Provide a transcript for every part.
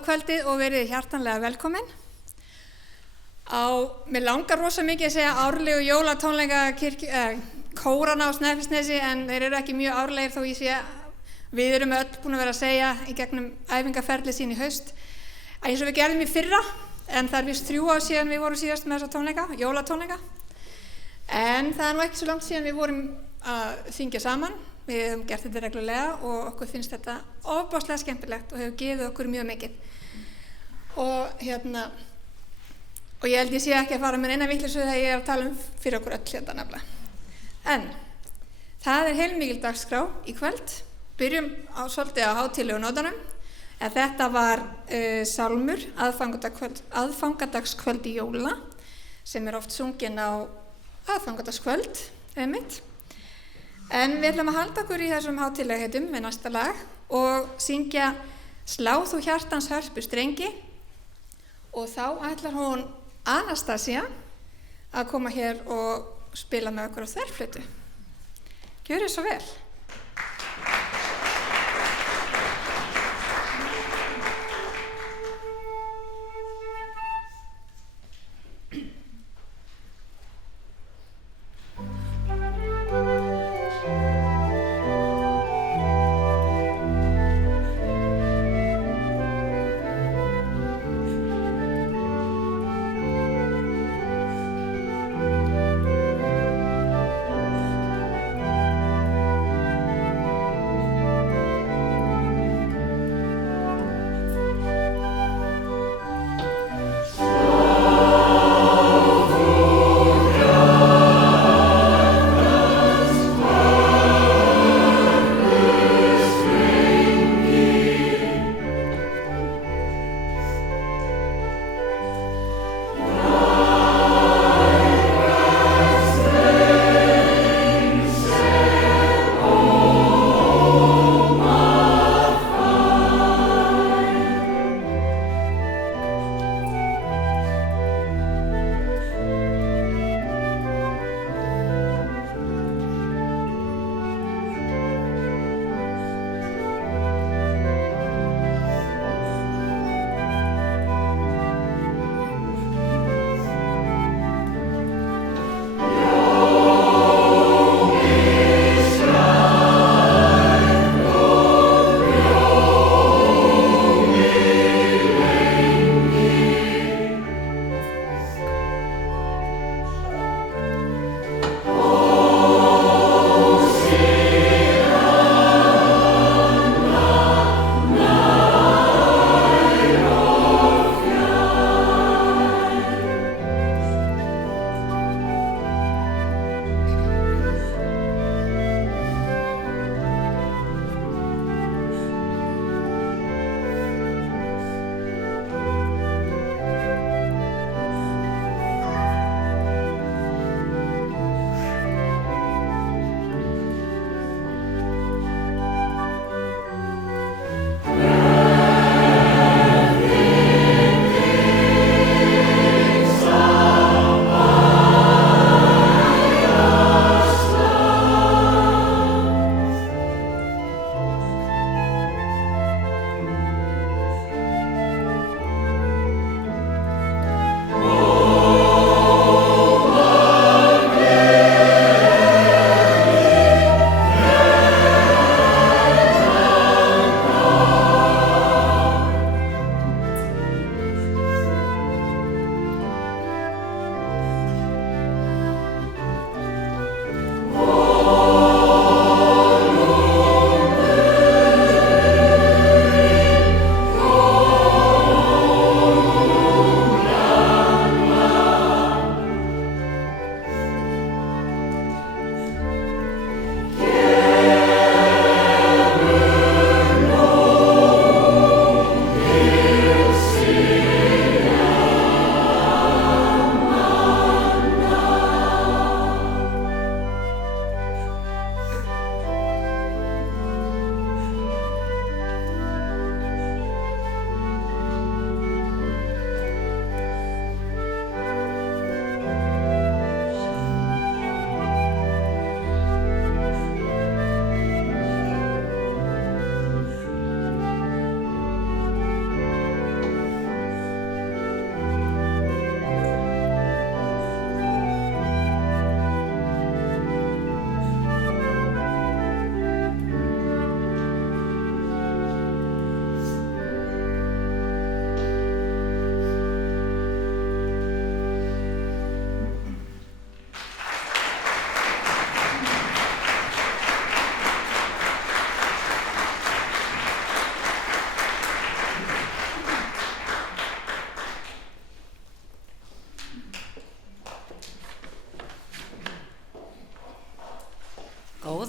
Góða kvöldið og verið hjartanlega velkomin. Mér langar rosa mikið að segja árlegu jólatónleika kórana á Snæfellsnesi en þeir eru ekki mjög árlegir þó ég sé við erum öll búin að vera að segja í gegnum æfingaferli sín í haust að eins og við gerðum í fyrra en það vist 3 ár síðan við vorum síðast með þessa tónleika, jólatónleika. En það nú ekki svo langt síðan við vorum að syngja saman. Við höfum gert þetta reglulega og okkur finnst þetta ofboðslega skemmtilegt og hefur gefið okkur mjög mikið. Og ég held ég sé ekki að fara með eina vitleysu þegar ég er að tala fyrir okkur öll hérna nefnilega. En það heilmikil dagskrá í kvöld. Byrjum svolítið á hátíðlegu nótunum. En þetta var sálmur aðfangadagskvöldi jóla sem oft sungin á aðfangadagskvöld, einmitt. En við ætlum að halda okkur í þessum hátíðlegheitum með næsta lag og syngja Slá þú hjartans hörpu strengi og þá ætlar hún Anastasia að koma hér og spila með okkur á þverflötu. Gjörið svo vel.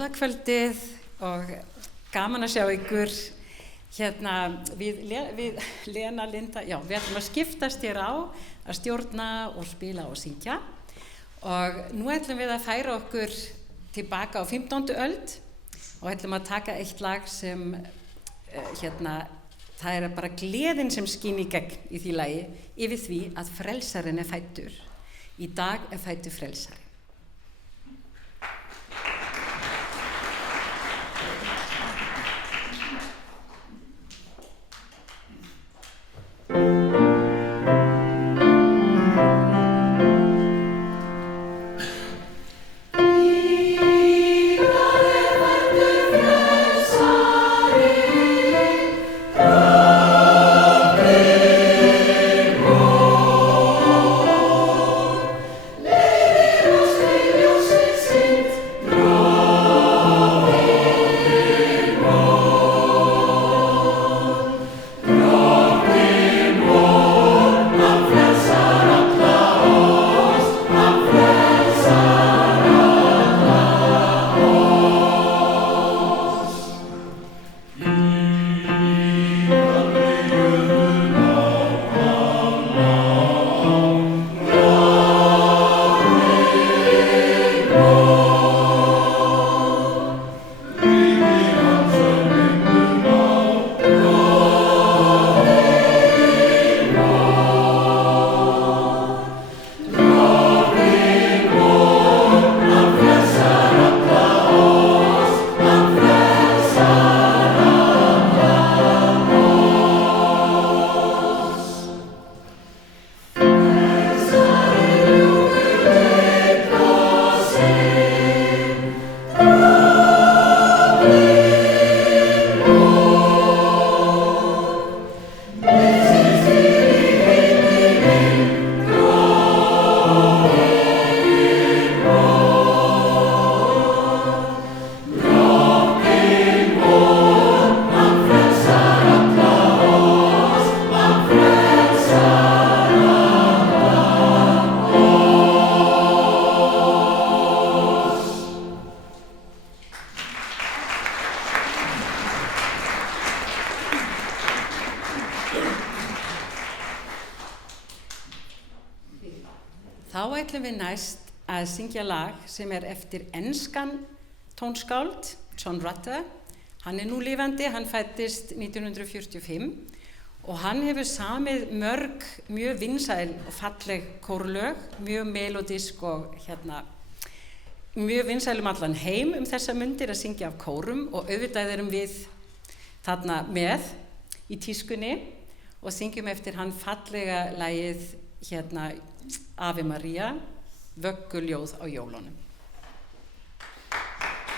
Góða kvöldið og gaman að sjá ykkur. Við Lena, Linda, við ætlum að skiptast hér á að stjórna og spila og syngja. Og nú ætlum við að færa okkur tilbaka á 15. öld og ætlum að taka eitt lag sem, það bara gleðin sem skín í gegn í því lagi yfir því að frelsarinn fæddur. Í dag fæddur frelsari. Þá ætlum við næst að syngja lag sem eftir enskan tónskáld, John Rutter. Hann nú lifandi, hann fæddist 1945 og hann hefur samið mörg mjög vinsæl og falleg kórlög, mjög melodisk og mjög vinsæl allan heim þessa mundir að syngja af kórum og auðvitað erum við þarna með í tískunni og syngjum eftir hann fallega lagið Ave Maria, vögguljóð á jólunum. Frá Betlehem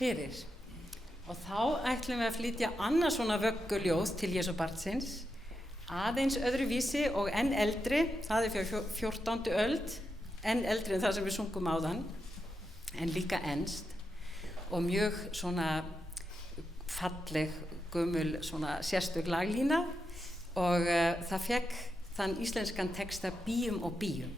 fyrir. Og þá ætlum við að flytja annað svona vögguljóð til Jesú barnsins, aðeins öðruvísi og enn eldri, það er fyrir 14. öld, enn eldri en það sem við sungum áðan, en líka enskt og mjög svona falleg, gömul, svona sérstök laglína og það fekk þann íslenskan texta Bíum og bíum.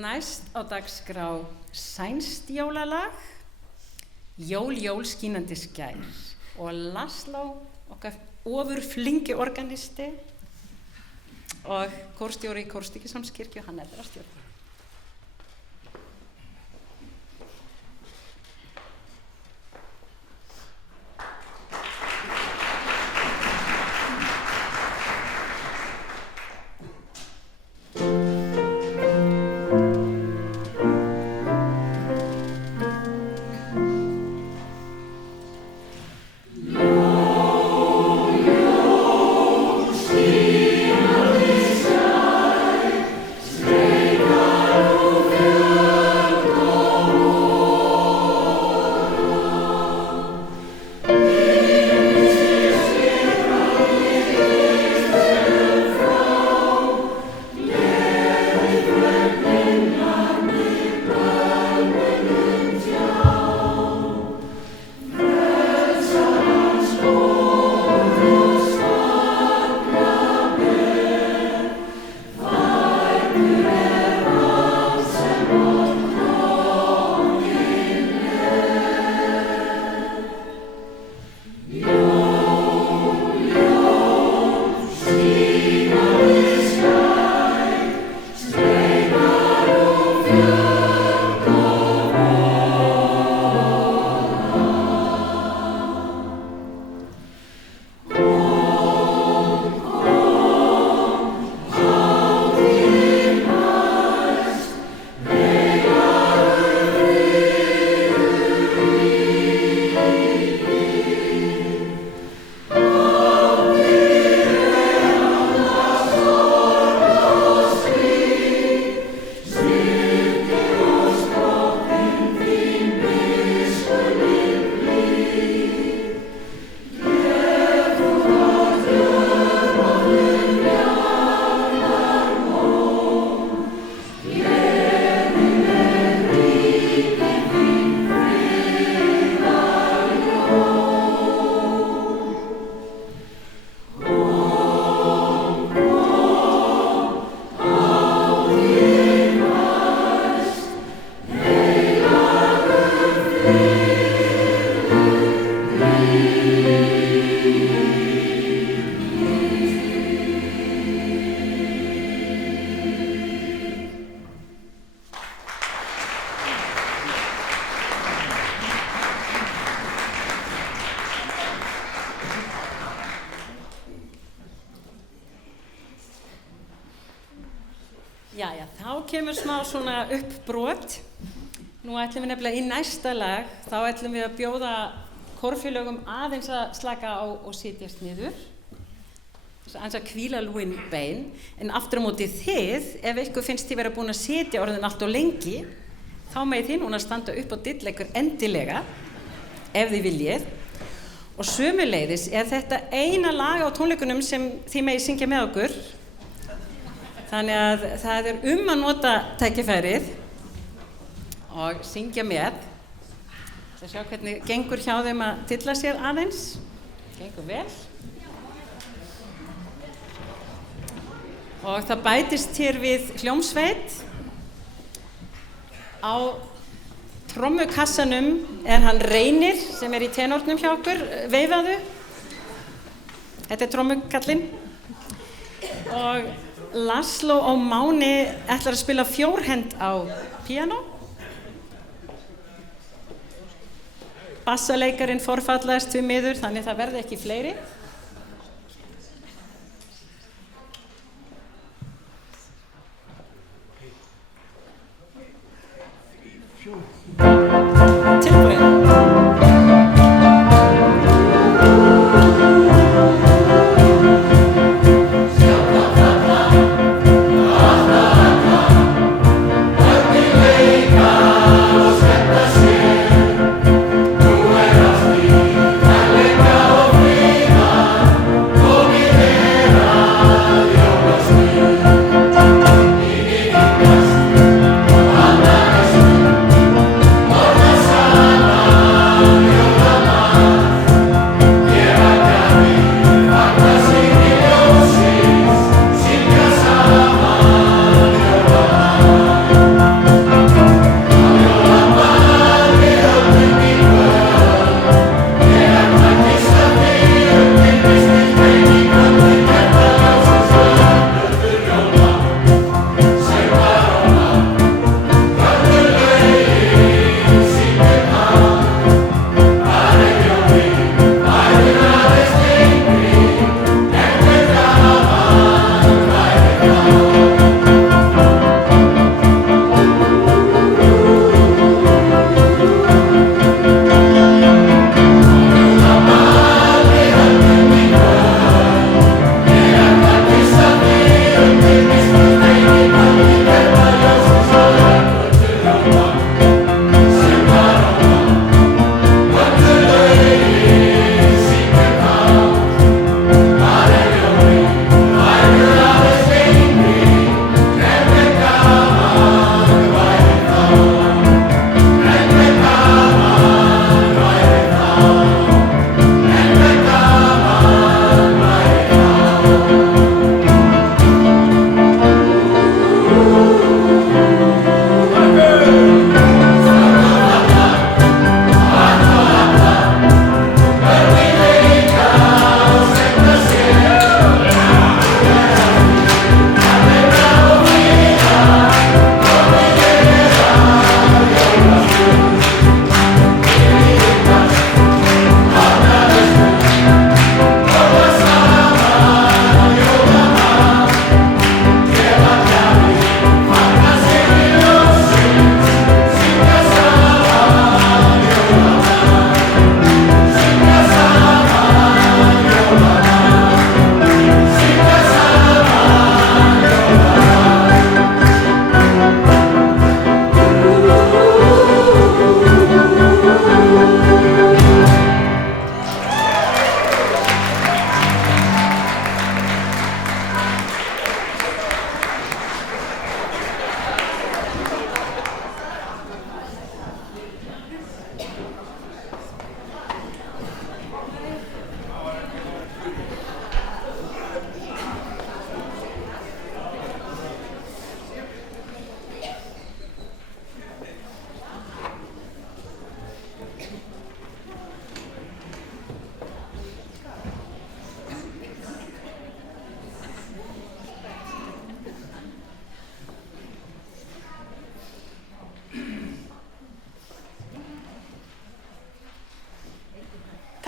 Næst á dagskrá sænskt jólalag, Jól, jól, skínandi skær og Laszlo, okkar ofurflingi organisti og kórstjóri í Kórstykkishólmskirkju, hann er að stjórna. Stay kemur smá svona uppbrot. Nú ætlum við nefnilega í næsta lag, þá ætlum við að bjóða kórfélögum aðeins að slaka á og sitjast niður. Aðeins að hvíla lúin bein, en aftur á móti þið, ef ykkur finnst þið vera búin að sitja orðin allt og lengi, þá megið þið núna standa upp og dilla ykkur endilega, ef þið viljið. Og sömuleiðis þetta eina lag á tónleikunum sem þið megið syngja með okkur. Þannig að það að nota tækifærið og syngja með. Það sjá hvernig gengur hjá þeim að dilla sér aðeins. Gengur vel. Og það bætist hér við hljómsveit. Á trommukassanum hann Reynir sem í tenórnum hjá okkur, veifaðu. Þetta trommukallinn. Og Laszlo og Máni ætlar að spila fjórhend á píanó. Bassaleikarin forfallaðist því miður, þannig það verði ekki fleiri.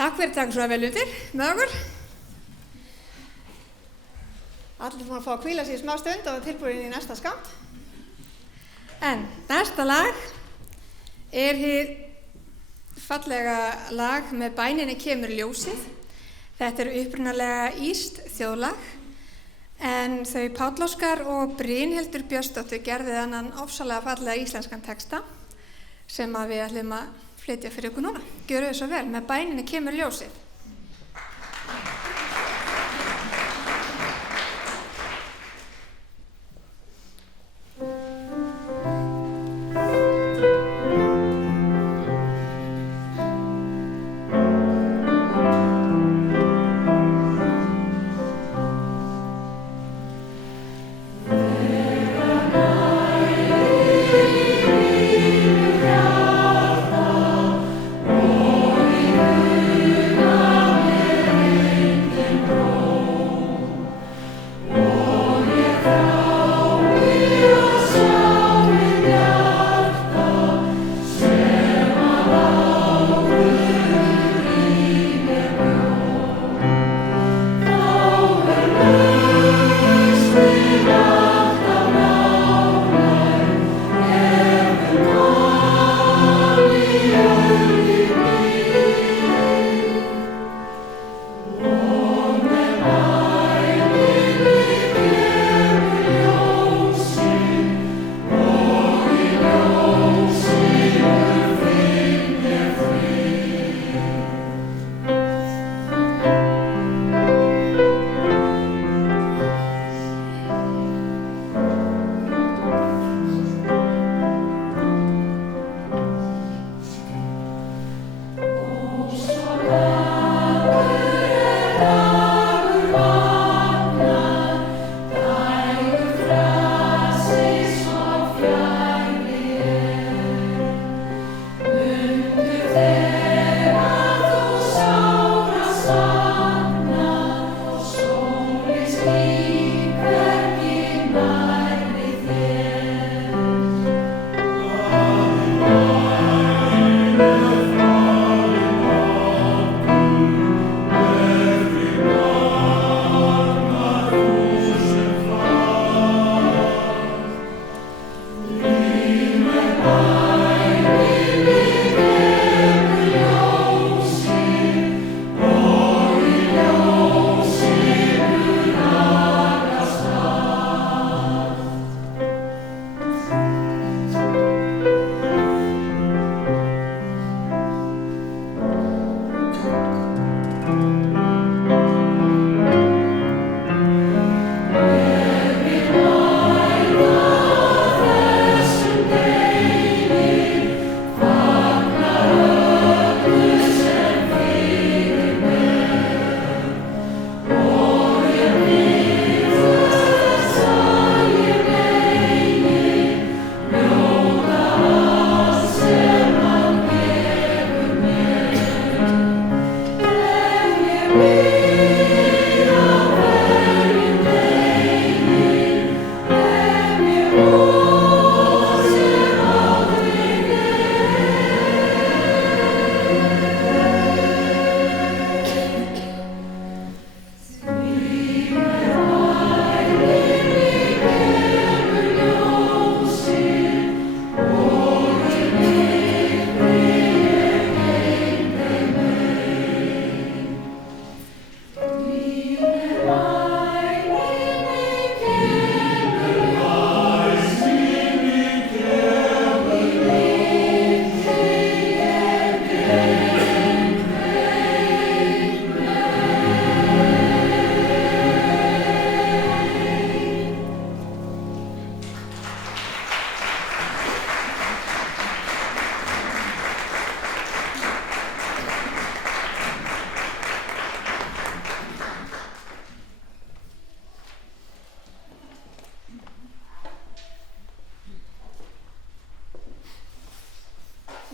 Takk fyrir að taka svo vel undir með okkur. Allir búin að fá að hvíla sig í smá stund og tilbúin í næsta skammt. En næsta lag hið fallega lag Með bæninni kemur ljósið. Þetta upprunalega írskt þjóðlag en þau Páll Óskar og Brynhildur Björnsdóttir gerðu þennan ofsalega fallega íslenskan texta sem við ætlum að flytja fyrir ykkur núna. Gjörðu þið svo vel, Með bæninni kemur ljósið.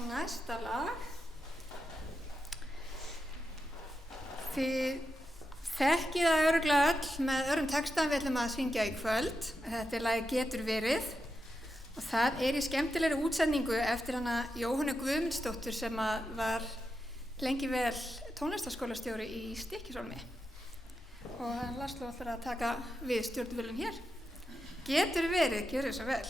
Næsta lag. Þið þekkið það örugglega öll með öðrum texta við ætlum að syngja í kvöld. Þetta lagið Getur verið og það í skemmtilegri útsendingu eftir hana Jóhönnu Guðmundsdóttur sem var lengi vel tónlistarskólastjóri í Stykkishólmi og hann Laslo ætlar að taka við stjórnvölinn hér. Getur verið, gjörðu svo vel.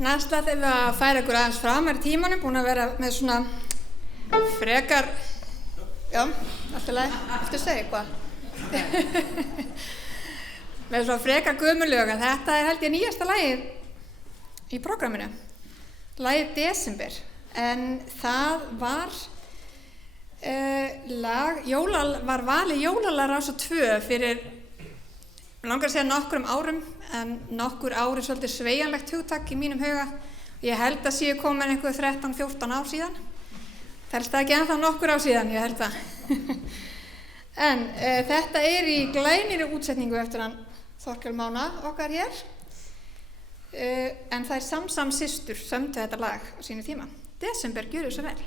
Næst ætlum við að færa ykkur aðeins framar í tímanum, búin að vera með svona frekar, já, allt í lagi, viltu segja eitthvað? Með svona frekar gömulög, en þetta er held ég nýjasta lagið í prógraminu, lagið Desember, en það var var valið jólalag Rás 2 fyrir, langar að segja nokkrum árum, en nokkur ár er svolítið sveigjanlegt hugtak í mínum huga. Ég held að séu komin einhver 13-14 ár síðan. Telst það ekki ennþá nokkur ár síðan, ég held það. En þetta er í glænýrri útsetningu eftir hann Þorkel Mána okkar hér. En það er Samsam systur sömdu þetta lag á sínu tíma. Desember, gjörðu svo vel.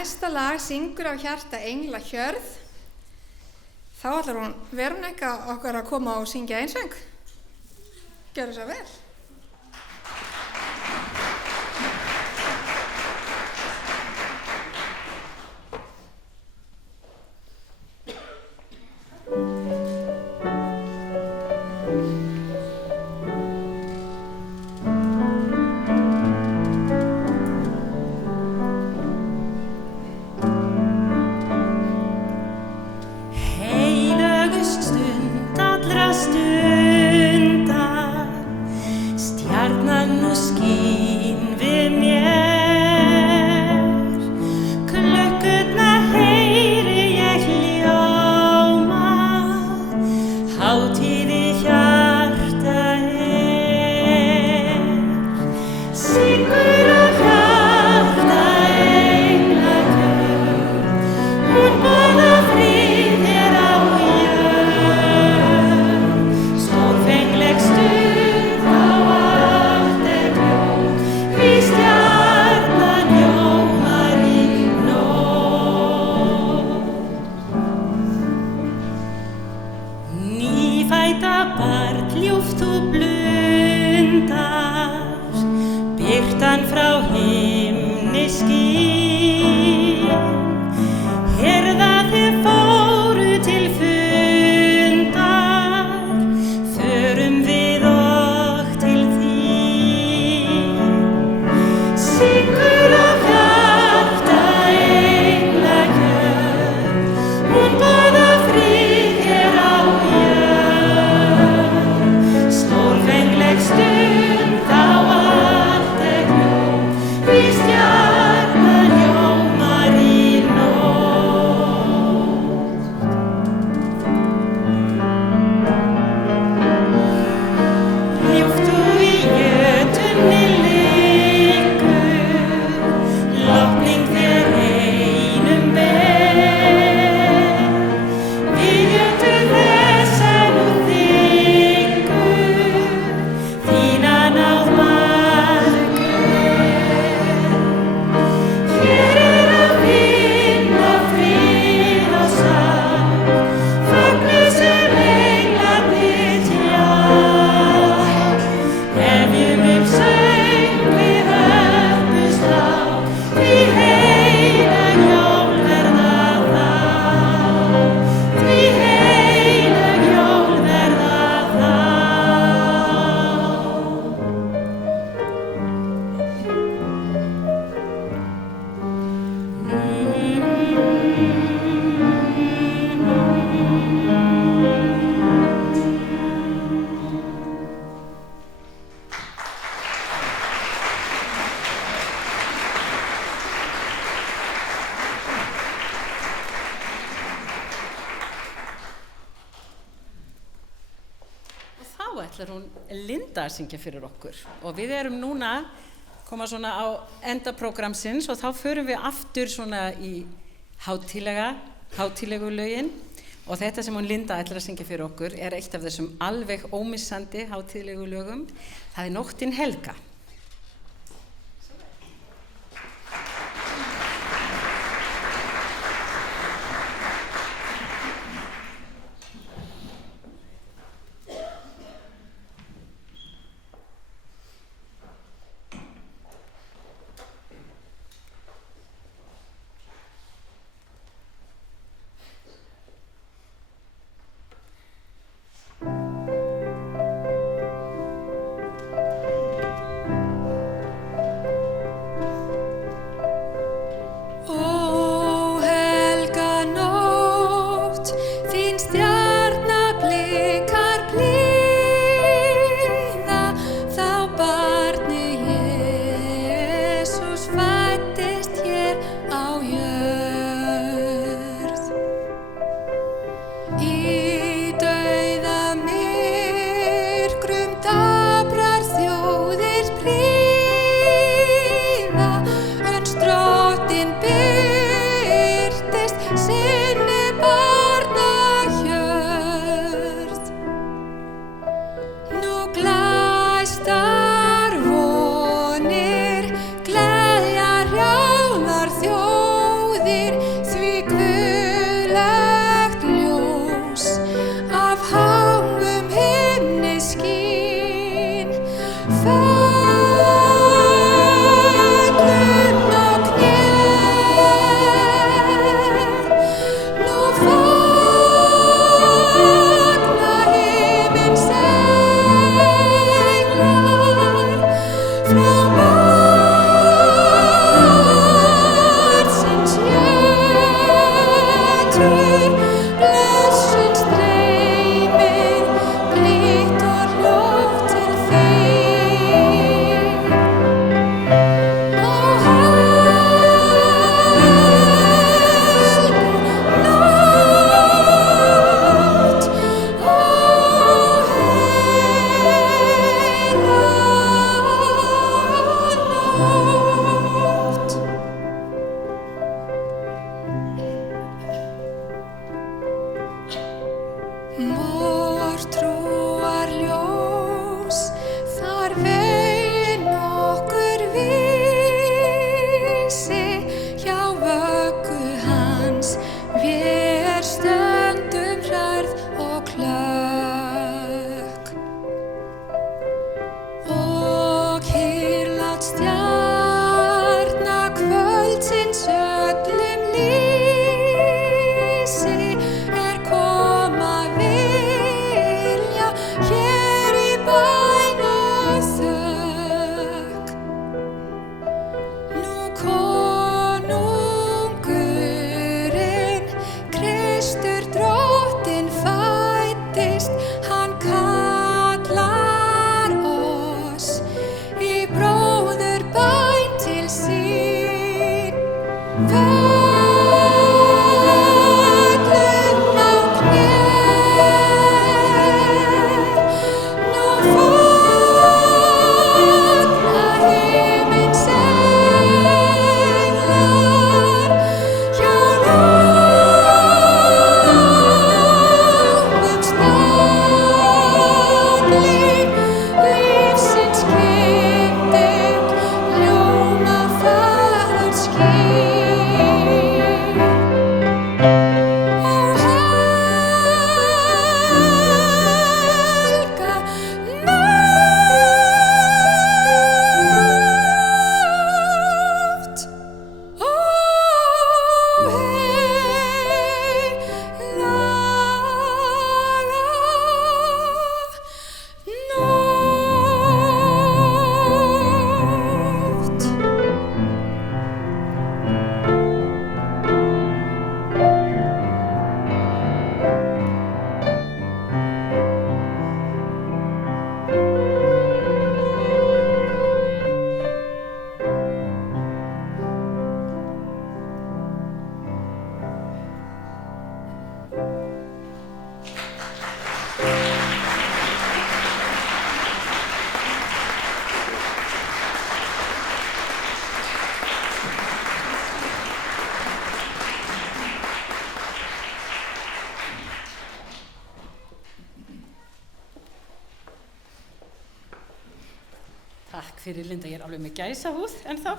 næsta lag syngur af hjarta engla hjörð. Þá ætlar hún Veronika okkar að koma og syngja einsöng. Gjörðu svo vel. ætlar hún Linda að syngja fyrir okkur og við erum núna koma svona á enda prógramsins og þá förum við aftur svona í hátíðlegu lögin og þetta sem hún Linda ætlar að syngja fyrir okkur er eitt af þessum alveg ómissandi hátíðlegu lögum. Það er Nóttin helga. Vor trúar ljós, þar veginn okkur vísi, hjá vöggu hans vér stöndum hrærð og klökk. Og kyrrlát stjarna kvöldsins öllum lýsi, er koma vilja hér í bæn og þökk. Nú konungurinn, Kristur drottinn fæddist, hann kallar oss í bróðurbæn til sín. Föllum á kné, nú fagna himins englar, hjá lágum stalli, lífsins kynding, ljóma fagurt skín. Takk fyrir Linda, ég er alveg með gæsahúð ennþá.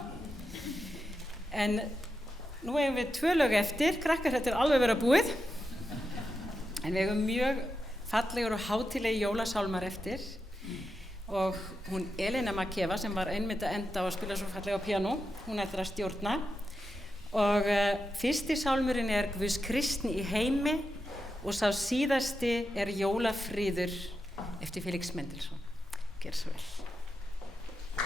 En nú eigum við 2 lög eftir, krakkar, þetta er alveg verið að búið. En við eigum mjög fallegur og hátíðlegir jólasálmar eftir. Og hún Elena Makeva, sem var einmitt að enda á að spila svo fallega á píanó, hún ætlar að stjórna. Og fyrsti sálmurinn er Guðs kristni í heimi og sá síðasti er Jólafríður eftir Felix Mendelssohn. Gjör svo vel. Ó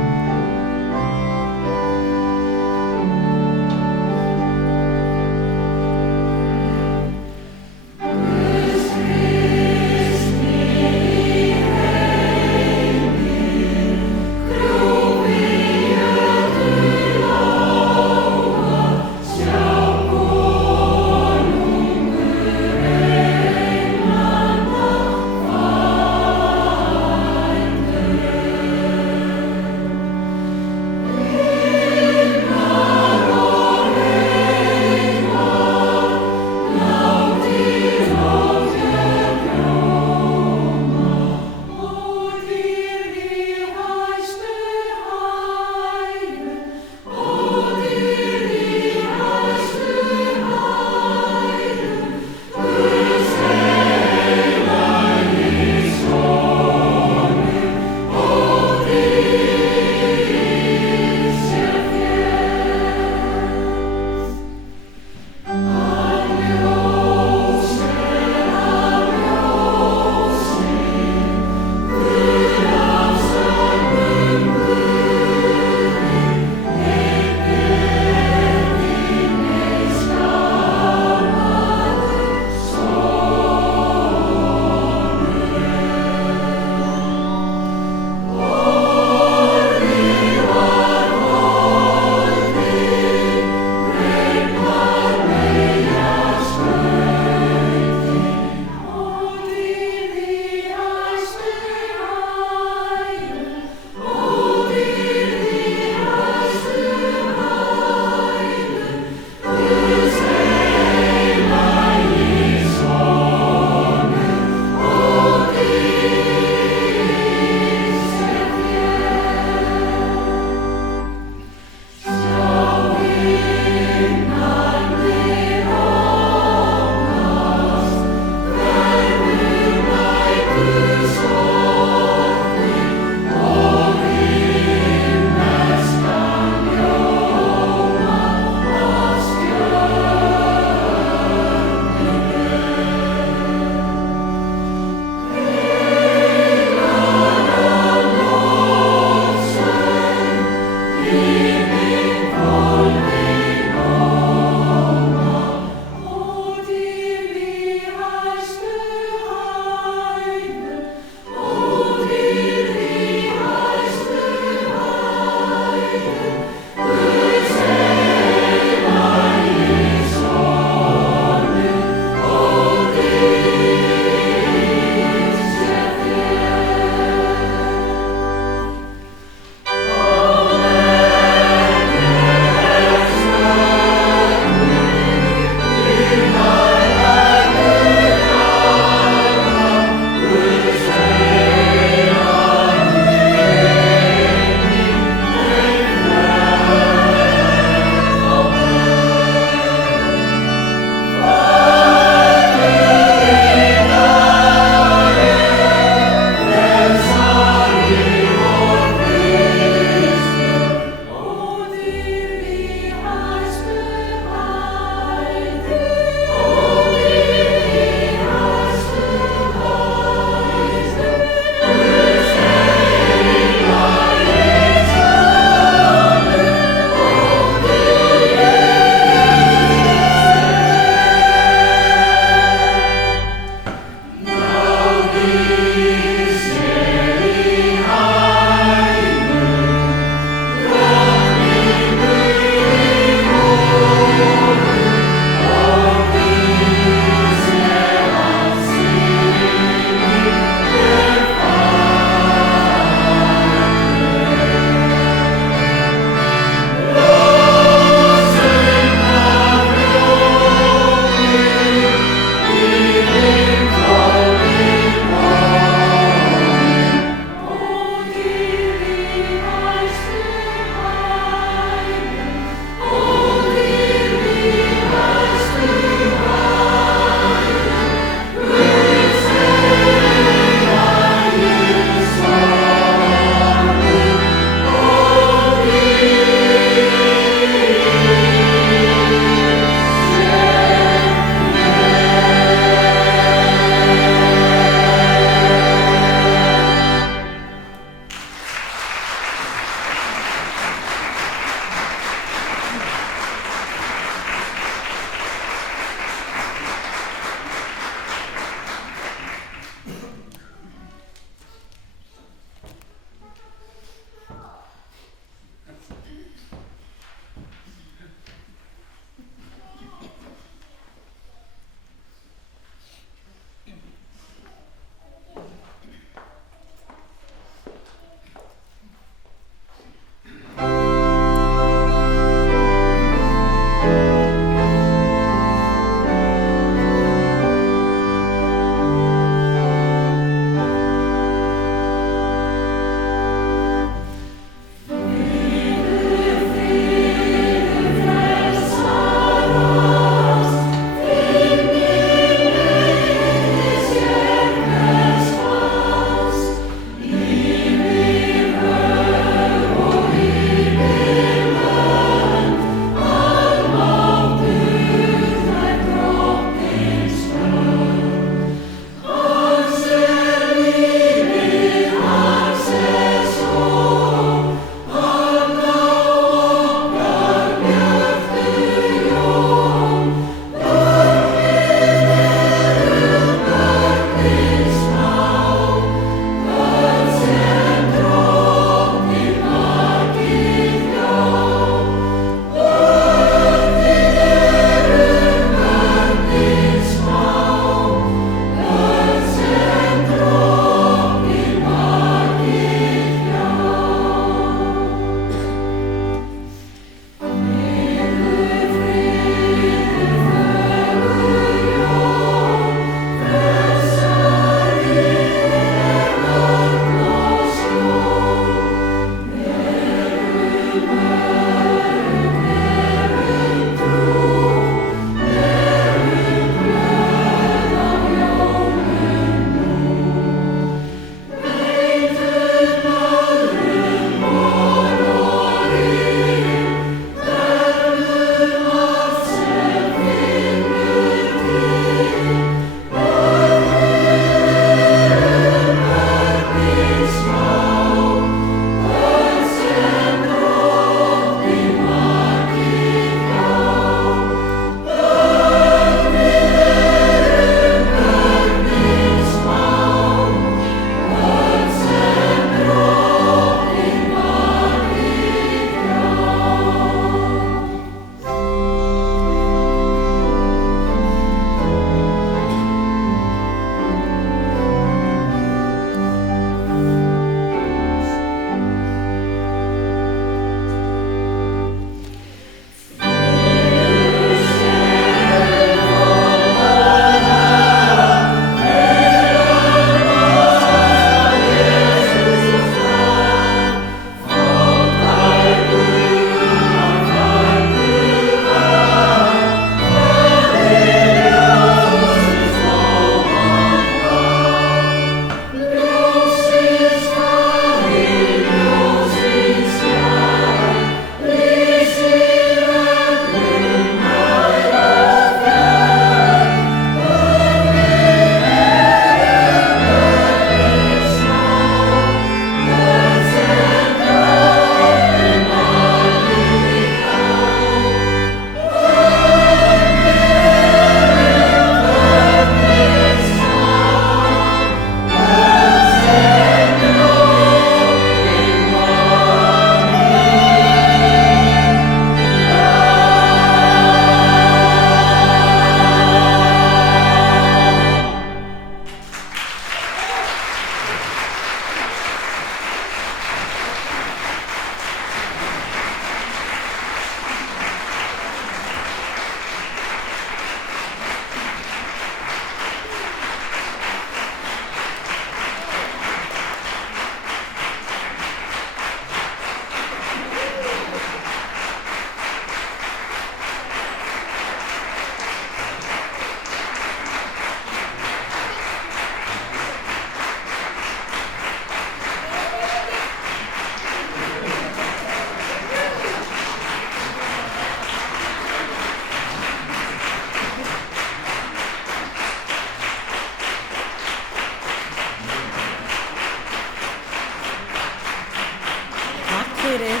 fyrir.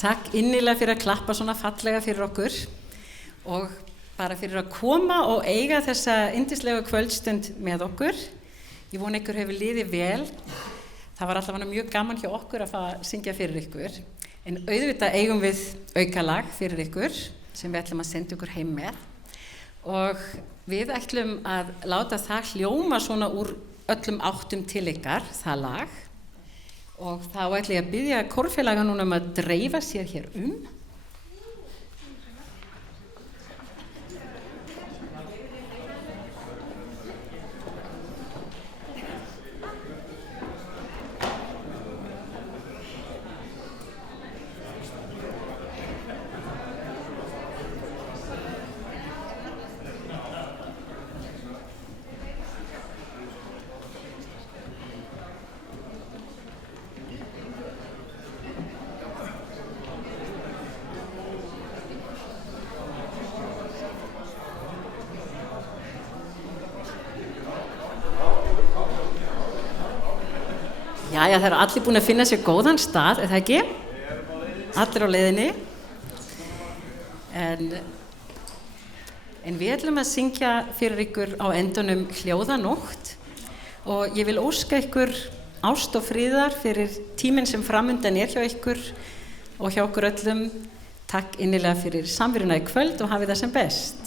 Takk innilega fyrir að klappa svona fallega fyrir okkur og bara fyrir að koma og eiga þessa yndislega kvöldstund með okkur. Ég vona ykkur hefur liðið vel. Það var allavega mjög gaman hjá okkur að fá að syngja fyrir ykkur. En auðvitað eigum við aukalag fyrir ykkur sem við ætlum að senda ykkur heim með. Og við ætlum að láta það hljóma svona úr öllum áttum til ykkar, það lag. Og þá ætlum ég að biðja kórfélaga núna að dreifa sér hér Jæja, það eru allir búin að finna sér góðan stað, er það ekki? Allir á leiðinni. En við ætlum að syngja fyrir ykkur á endanum Hljóðanótt og ég vil óska ykkur ást og friðar fyrir tíminn sem framundan hjá ykkur og hjá okkur öllum. Takk innilega fyrir samveruna í kvöld og hafið það sem best.